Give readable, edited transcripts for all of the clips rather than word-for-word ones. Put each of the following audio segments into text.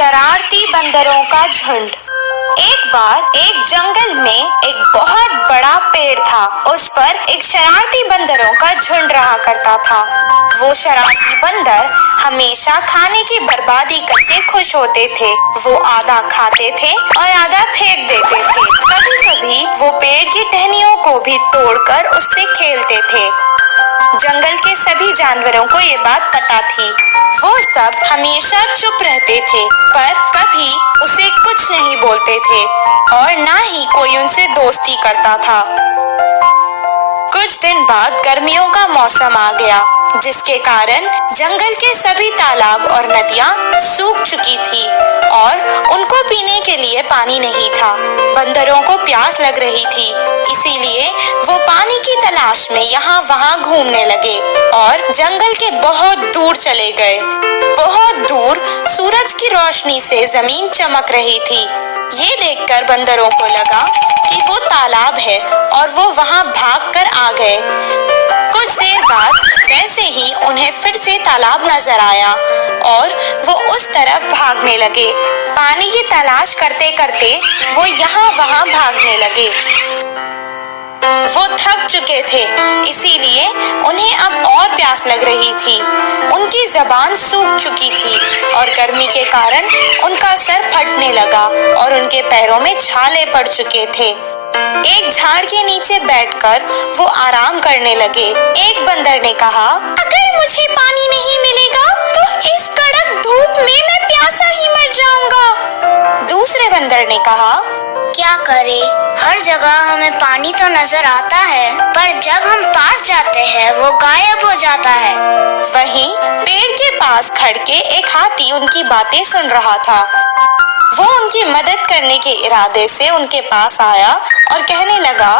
शरारती बंदरों का झुंड। एक बार एक जंगल में एक बहुत बड़ा पेड़ था। उस पर एक शरारती बंदरों का झुंड रहा करता था। वो शरारती बंदर हमेशा खाने की बर्बादी करके खुश होते थे। वो आधा खाते थे और आधा फेंक देते थे। कभी कभी वो पेड़ की टहनियों को भी तोड़कर उससे खेलते थे। जंगल के सभी जानवरों को ये बात पता थी। वो सब हमेशा चुप रहते थे, पर कभी उसे कुछ नहीं बोलते थे और ना ही कोई उनसे दोस्ती करता था। कुछ दिन बाद गर्मियों का मौसम आ गया, जिसके कारण जंगल के सभी तालाब और नदियां सूख चुकी थी और उनको पीने के लिए पानी नहीं था। बंदरों को प्यास लग रही थी, इसीलिए वो पानी की तलाश में यहाँ वहाँ घूमने लगे और जंगल के बहुत दूर चले गए। बहुत दूर सूरज की रोशनी से जमीन चमक रही थी। ये देखकर बंदरों को लगा कि वो तालाब है और वो वहाँ भागकर आ गए। कुछ देर बाद वैसे ही उन्हें फिर से तालाब नजर आया और वो उस तरफ भागने लगे। पानी की तलाश करते करते वो यहाँ वहाँ भागने लगे। वो थक चुके थे, इसीलिए उन्हें अब और प्यास लग रही थी। उनकी जबान सूख चुकी थी और गर्मी के कारण उनका सर फटने लगा और उनके पैरों में छाले पड़ चुके थे। एक झाड़ के नीचे बैठकर वो आराम करने लगे। एक बंदर ने कहा, अगर मुझे पानी नहीं मिलेगा तो इस कड़क धूप में मैं प्यासा ही मर जाऊंगा। दूसरे बंदर ने कहा, क्या करे, हर जगह हमें पानी तो नजर आता है, पर जब हम पास जाते हैं वो गायब हो जाता है। वहीं पेड़ के पास खड़ के एक हाथी उनकी बातें सुन रहा था। वो उनकी मदद करने के इरादे से उनके पास आया और कहने लगा,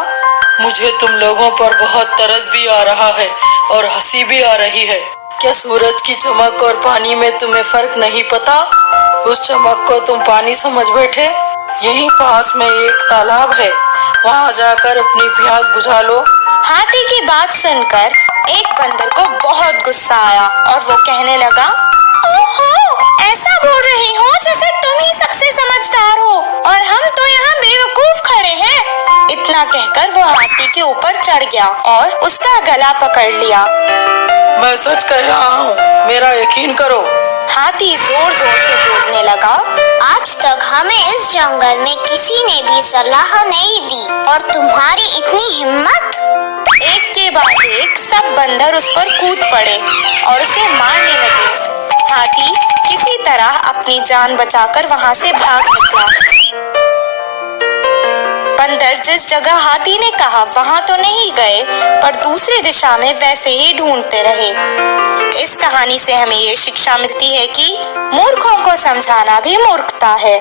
मुझे तुम लोगों पर बहुत तरस भी आ रहा है और हंसी भी आ रही है। क्या सूरज की चमक और पानी में तुम्हें फर्क नहीं पता? उस चमक को तुम पानी समझ बैठे। यहीं पास में एक तालाब है, वहाँ जाकर अपनी प्यास बुझा लो। हाथी की बात सुनकर एक बंदर को बहुत गुस्सा आया और वो कहने लगा, ओहो, ऐसा बोल रही हो जैसे तुम ही सबसे समझदार हो और हम तो यहाँ बेवकूफ खड़े हैं। इतना कहकर वो हाथी के ऊपर चढ़ गया और उसका गला पकड़ लिया। मैं सच कह रहा हूँ, मेरा यकीन करो। हाथी जोर जोर से बोलने लगा, आज तक हमें इस जंगल में किसी ने भी सलाह नहीं दी और तुम्हारी इतनी हिम्मत। एक के बाद एक सब बंदर उस पर कूद पड़े और उसे मारने लगे। हाथी किसी तरह अपनी जान बचाकर वहां से भाग निकला। बंदर जिस जगह हाथी ने कहा वहां तो नहीं गए, पर दूसरी दिशा में वैसे ही ढूंढते रहे। इस कहानी से हमें ये शिक्षा मिलती है कि मूर्खों को समझाना भी मूर्खता है।